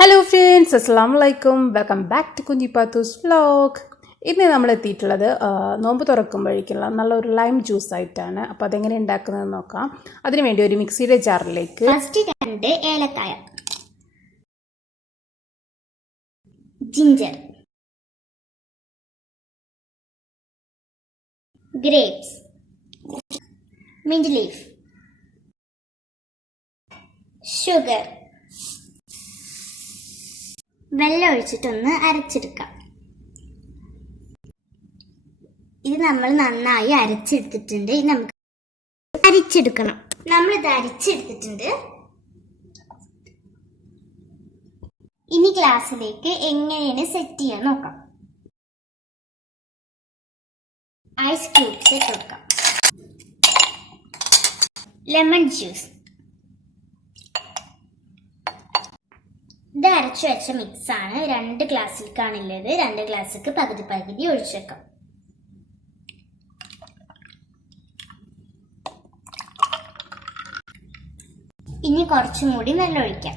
Hello friends, അസ്സലാമു അലൈക്കും. Welcome back to കുഞ്ചി പാത്തൂസ് വ്ലോഗ്. ഇന്ന് നമ്മൾ എത്തിയിട്ടുള്ളത് നോമ്പ് തുറക്കുമ്പോഴേക്കുള്ള നല്ലൊരു ലൈം ജ്യൂസ് ആയിട്ടാണ്. അപ്പോൾ അതെങ്ങനെ ഉണ്ടാക്കുന്നതെന്ന് നോക്കാം. അതിനുവേണ്ടി ഒരു മിക്സിയുടെ ജാറിലേക്ക് ഫസ്റ്റ് 2 ഏലക്കായ, ginger, grapes, mint leaf, sugar, വെള്ളം ഒഴിച്ചിട്ടൊന്ന് അരച്ചെടുക്കാം. ഇത് നമ്മൾ നന്നായി അരച്ചെടുത്തിട്ടുണ്ട്. ഇത് നമുക്ക് അരിച്ചെടുക്കണം. നമ്മളിത് അരിച്ചെടുത്തിട്ടുണ്ട്. ഇനി ഗ്ലാസ്സിലേക്ക് എങ്ങനെയാണ് സെറ്റ് ചെയ്യാൻ നോക്കാം. ഐസ് ക്യൂബ്സ് ഇട്ട് വെക്കാം. ലെമൺ ജ്യൂസ്, ഇത് അരച്ചു വെച്ച മിക്സ് ആണ്. 2 ഗ്ലാസ്സിലേക്കാണുള്ളത്. 2 ഗ്ലാസ്സിലേക്ക് പകുതി ഒഴിച്ചു വെക്കാം. ഇനി കുറച്ചും കൂടി വെള്ളം ഒഴിക്കാം.